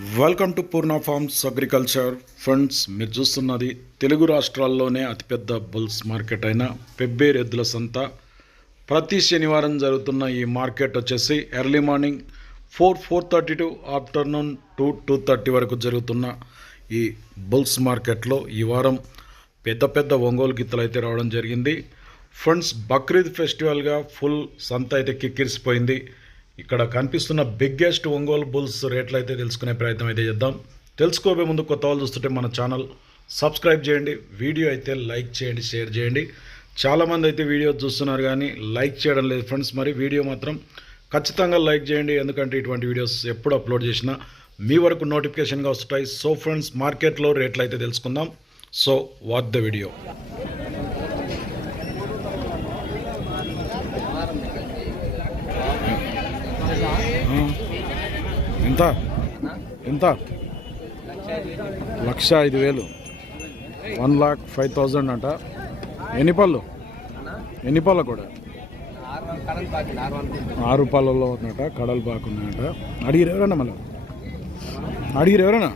Welcome to Purna farms agriculture friends మీరు చూస్తున్నది తెలుగు రాష్ట్రాల్లోనే అతిపెద్ద బుల్స్ మార్కెట్ అయిన పెబ్బేర్ ఎద్దుల సంత. ప్రతి శనివారం జరుగుతున్న ఈ మార్కెట్ వచ్చేసి early morning four four thirty to afternoon two two thirty వరకు జరుగుతున్న ఈ బుల్స్ మార్కెట్లో ఈ వారం పెద్ద పెద్ద ఒంగోలు గిత్తలు అయితే రావడం జరిగింది. ఫ్రెండ్స్ బక్రీద్ ఫెస్టివల్గా ఫుల్ సంత అయితే కిక్కిరిసిపోయింది. ఇక్కడ కనిపిస్తున్న బిగ్గెస్ట్ ఒంగోలు బుల్స్ రేట్లు అయితే తెలుసుకునే ప్రయత్నం అయితే చేద్దాం. తెలుసుకోబోయే ముందు కొత్త వాళ్ళు చూస్తుంటే మన ఛానల్ సబ్స్క్రైబ్ చేయండి. వీడియో అయితే లైక్ చేయండి షేర్ చేయండి. చాలామంది అయితే వీడియో చూస్తున్నారు కానీ లైక్ చేయడం లేదు ఫ్రెండ్స్ మరి వీడియో మాత్రం ఖచ్చితంగా లైక్ చేయండి. ఎందుకంటే ఇటువంటి వీడియోస్ ఎప్పుడు అప్లోడ్ చేసినా మీ వరకు నోటిఫికేషన్గా వస్తుంటాయి. సో ఫ్రెండ్స్ మార్కెట్లో రేట్లు అయితే తెలుసుకుందాం. సో వాచ్ ద వీడియో ఎంత? ఎంత? లక్ష ఐదు వేలు. వన్ లాక్ ఫైవ్ థౌజండ్ అంట. ఎన్ని పళ్ళు? ఎన్ని పళ్ళు కూడా? ఆరు పళ్ళలో ఉన్నట కడలు బాగున్నాయట అడిగిరు ఎవరన్నా మళ్ళీ? అడిగిరు ఎవరన్నా?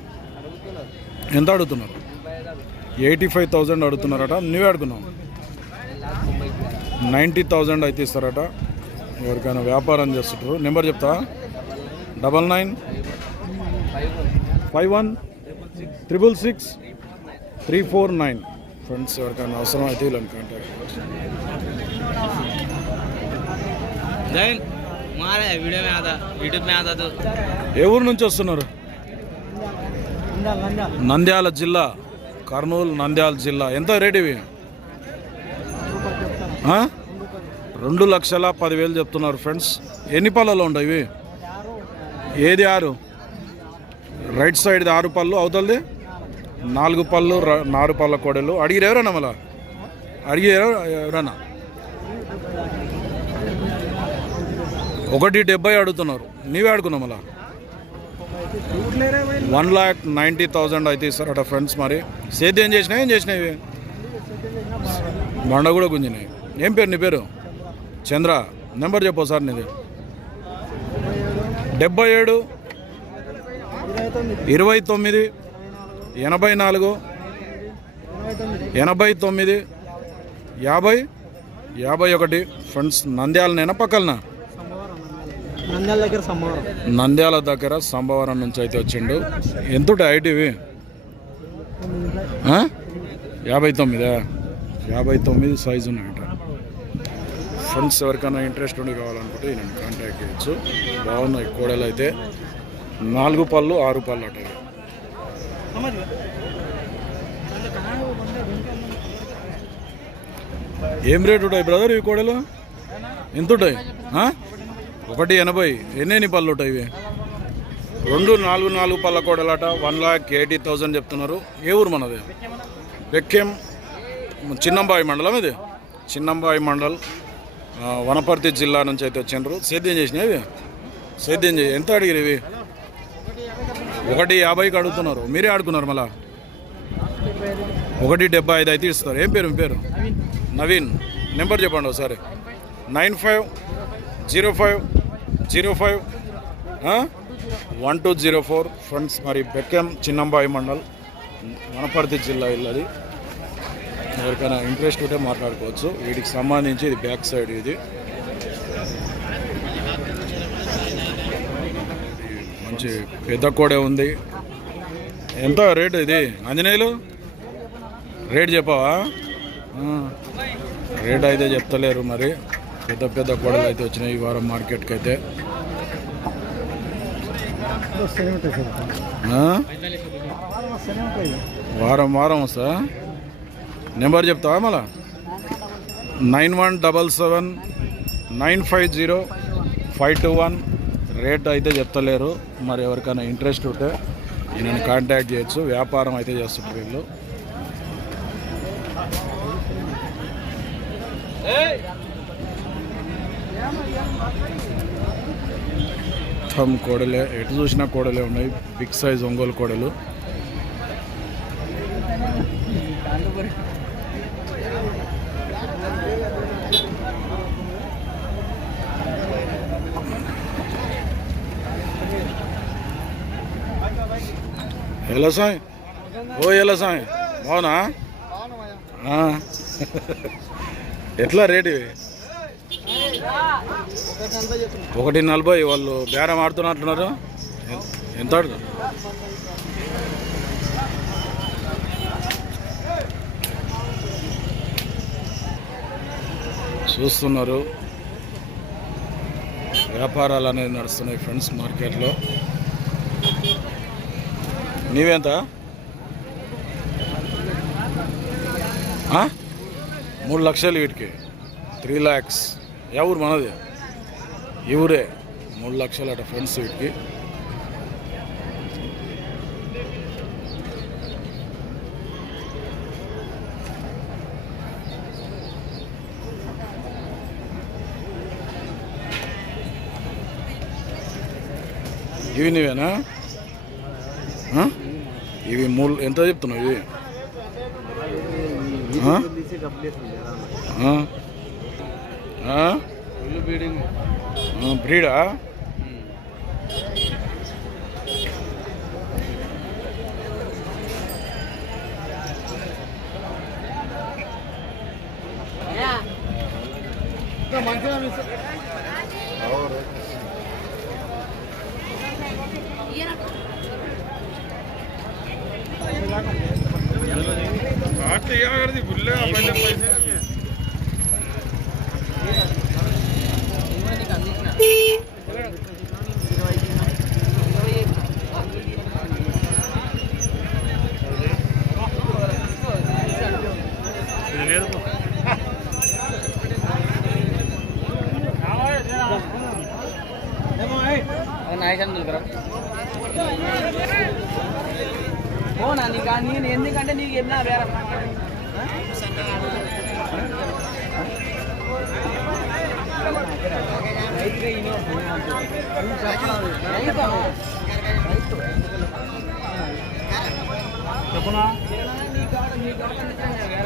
ఎంత అడుగుతున్నారు? ఎయిటీ ఫైవ్ థౌజండ్ అడుగుతున్నారట. నువ్వే అడుగున్నావు. నైంటీ థౌజండ్ అయితే ఇస్తారట. ఎవరికైనా వ్యాపారం చేస్తుంటారు నెంబర్ చెప్తా double nine five one triple six three four nine. Friends ఎవరికైనా అవసరం అయితే వీళ్ళని కాంటాక్ట్ ఏ ఊరు నుంచి వస్తున్నారు? నంద్యాల జిల్లా కర్నూలు నంద్యాల జిల్లా. ఎంత రేట్ ఇవి? రెండు లక్షల పదివేలు చెప్తున్నారు ఫ్రెండ్స్. ఎన్ని పళ్ళలో ఉండవు ఇవి? ఏది ఆరు? రైట్ సైడ్ది ఆరు పళ్ళు అవుతుంది నాలుగు పళ్ళు నాలుగు పళ్ళ కోడలు. అడిగిరు ఎవరన్నా మళ్ళా? అడిగారు ఎవరన్నా? ఒకటి డెబ్బై అడుగుతున్నారు. నీవే అడుగున్నావు మళ్ళా? వన్ ల్యాక్ నైంటీ థౌజండ్ అయితే ఇస్తారట ఫ్రెండ్స్ మరి. సేద్యం చేసినా ఏం చేసినాయి బండ కూడా గుంజినాయి. ఏం పేరు నీ పేరు? చంద్ర. నెంబర్ చెప్పు సార్ నీది. డెబ్బై ఏడు ఇరవై తొమ్మిది ఎనభై నాలుగు ఎనభై తొమ్మిది యాభై యాభై ఒకటి. ఫ్రెండ్స్ పక్కలనా నంద్యాల దగ్గర సమ్మవరం నంద్యాల దగ్గర సంభవరం నుంచి అయితే వచ్చిండు. ఎంత ఐటీవి యాభై తొమ్మిదా? యాభై తొమ్మిది సైజు ఉన్నాయట. ఫ్రెండ్స్ ఎవరికైనా ఇంట్రెస్ట్ ఉండి కావాలనుకుంటే నేను కాంటాక్ట్ చేయొచ్చు. బాగున్నాయి కోడలు అయితే. నాలుగు పళ్ళు ఆరు పళ్ళు అట ఏం రేట్ ఉంటాయి బ్రదర్ ఈ కోడలు? ఎంత ఉంటాయి? ఒకటి ఎనభై. ఎన్నెన్ని పళ్ళు ఉంటాయి ఇవి? రెండు నాలుగు నాలుగు పళ్ళ కోడలట. వన్ లాక్ ఎయిటీ థౌజండ్ చెప్తున్నారు. ఏ ఊరు మనది? వెక్కేం? చిన్నంబాయి మండలం ఇది. చిన్నంబాయి మండల్. వనపర్తి జిల్లా నుంచి అయితే వచ్చిండ్రు. సేద్యం చేసినవి సేద్యం చేయి ఎంత అడిగినవి ఇవి? ఒకటి యాభైకి అడుగుతున్నారు. మీరే ఆడుకున్నారు మళ్ళా? ఒకటి డెబ్బై ఐదు అయితే ఇస్తారు. ఏం పేరు మీ పేరు? నవీన్. నెంబర్ చెప్పండి ఒకసారి. Nine five zero five zero five one two zero four. Friends మరి బెక్కం చిన్నంబాయి మండల్ వనపర్తి జిల్లా వెళ్ళది ఎవరికైనా ఇంట్రెస్ట్ ఉంటే మాట్లాడుకోవచ్చు. వీటికి సంబంధించి ఇది బ్యాక్ సైడ్ ఇది. మంచి పెద్ద కోడే ఉంది. ఎంత రేటు ఇది? ఆంజనేయులు? రేట్ చెప్పవా. రేట్ అయితే చెప్తలేరు మరి. పెద్ద పెద్ద కోడలు అయితే వచ్చినాయి ఈ వారం మార్కెట్కి అయితే? వారం వారం వస్తా? నెంబర్ చెప్తావా మళ్ళా? Nine one double seven nine five zero five two one. Rate అయితే చెప్తలేరు. మరి ఎవరికైనా ఇంట్రెస్ట్ ఉంటే నేను కాంటాక్ట్ చేయొచ్చు. వ్యాపారం అయితే చేస్తుంటారు వీళ్ళు. మొత్తం కోడలే. ఎటు చూసినా కోడలే ఉన్నాయి. బిగ్ సైజ్ ఒంగోలు కోడలు. ఎలా సాయి? ఓ ఎలా సాయి? బావునా? ఎట్లా రేటు ఒకటి నలభై వాళ్ళు బేరం ఆడుతున్నట్టున్నారు. ఎంత ఆడుతున్నారు చూస్తున్నారు. వ్యాపారాలు అనేది నడుస్తున్నాయి ఫ్రెండ్స్ మార్కెట్లో. నీవెంత ఆ? మూడు లక్షలు వీటికి త్రీ ల్యాక్స్ ఏ ఊరు మనది ఈ ఊరే మూడు లక్షలు అట ఫ్రెండ్స్ వీటికి ఇవి నీవేనా ఆ? ఇవి మూలు ఎంత చెప్తున్నావు ఇవి? బ్రీడా? మంచిగా ఆ? ఆ? ఆ? ఇల్లు బీడింగ్ ఆ, బ్రీడా నాయకన్ పిలుకరా పోనా నీకు నేను ఎందుకంటే నీకు ఏమన్నా వేరే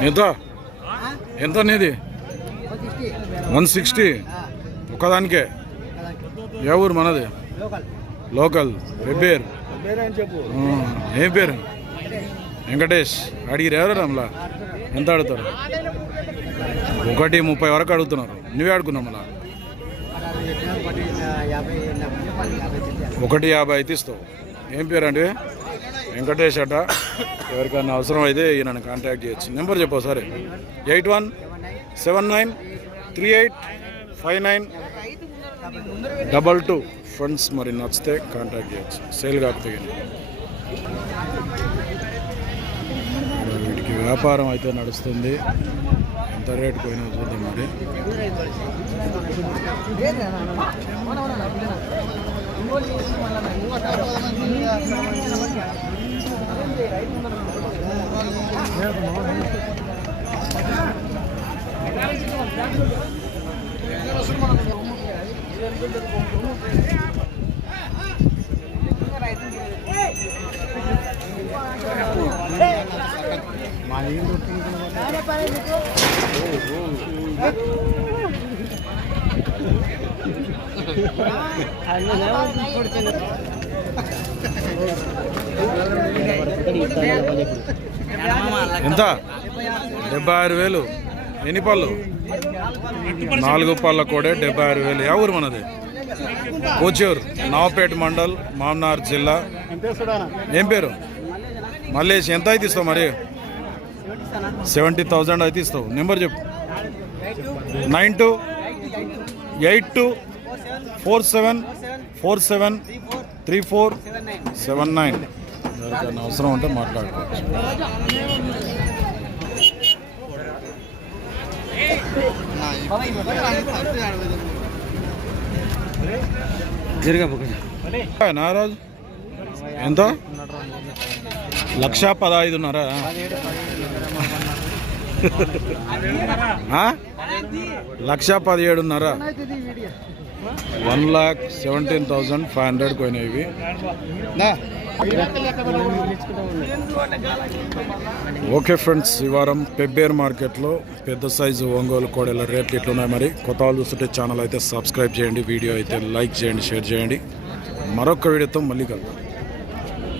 ఎంత? ఎంత నీది వన్ సిక్స్టీ ఒక్కదానికే? ఏ ఊరు మనది? లోకల్. వెబ్బేర్ ఏం పేరు? వెంకటేష్ అడిగిరు ఎవరు రమలా? ఎంత అడుగుతారు? ఒకటి ముప్పై వరకు అడుగుతున్నారు. నువ్వే అడుగున్నావు మళ్ళా. ఒకటి యాభై అయితే ఇస్తావు. ఏం పేరు అంటే వెంకటేష్ అట. ఎవరికైనా అవసరం అయితే నన్ను కాంటాక్ట్ చేయొచ్చు. నెంబర్ చెప్పు సరే eight one seven nine three eight five nine double two. Friends మరి నచ్చితే కాంటాక్ట్ చేయొచ్చు. సేల్ కాకపోతే కానీ. ఇక్కడ వీటికి వ్యాపారం అయితే నడుస్తుంది. ఎంత రేటు పోయినా చూద్దాం మరి. ఎంత? డెబ్బై ఆరు వేలు. ఎన్ని పళ్ళు? నాలుగు పళ్ళ కూడా డెబ్బై ఆరు వేలు. ఏ ఊరు మనది? కోచూరు నావపేట మండల్ మామనార్ జిల్లా. ఏం పేరు? మల్లేష్ ఎంత అయితే ఇస్తావు మరి? సెవెంటీ థౌజండ్ అయితే ఇస్తావు. నెంబర్ చెప్పు. Nine two eight two four seven four seven three four seven nine. ఎవరికైనా అవసరం ఉంటే మాట్లాడుకోవచ్చు. నారాజు ఎంత? లక్ష పదహైదున్నర. లక్ష పదిహేడున్నర. One lakh seventeen thousand five hundred పోయినాయి ఇవి. ఓకే ఫ్రెండ్స్ ఈ వారం పెబ్బేర్ మార్కెట్లో పెద్ద సైజు ఒంగోలు కోడెల రేట్లు ఇట్లున్నాయి మరి. కొత్త వాళ్ళు చూస్తుంటే ఛానల్ అయితే సబ్స్క్రైబ్ చేయండి వీడియో అయితే లైక్ చేయండి షేర్ చేయండి. మరొక వీడియోతో మళ్ళీ కలుద్దాం.